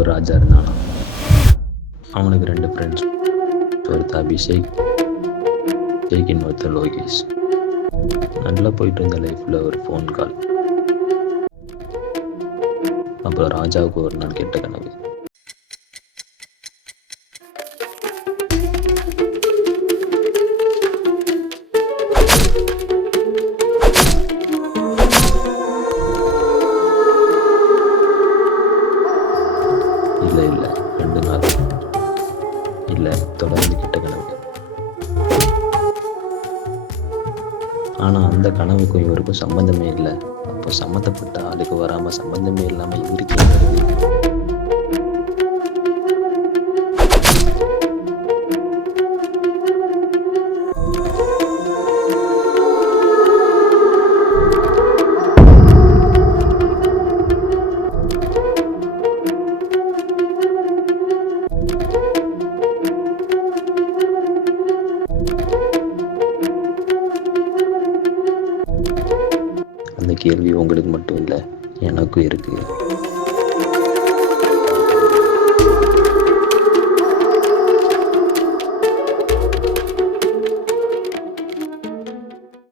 ஒரு ராஜா இருந்தானா. அவனுக்கு 2 ஃப்ரெண்ட்ஸ். ஒருத்தர் அபிஷேக், இன்னொருத்தர் லோகேஷ். நல்லா போயிட்டு இருந்த லைஃப்பில் ஒரு ஃபோன் கால். அப்புறம் ராஜாவுக்கு ஒரு நாள் கெட்ட கனவு. இல்லை 2 நாள் இல்லை, தொடர்ந்து கெட்ட கனவு. ஆனால் அந்த கனவுக்கும் இவருக்கும் சம்மந்தமே இல்லை. அப்போ சம்மந்தப்பட்ட ஆளுக்கு வராமல் சம்மந்தமே இல்லாமல் இவருக்கே வருது. அந்த கேள்வி உங்களுக்கு மட்டும் இல்லை, எனக்கும் இருக்குது.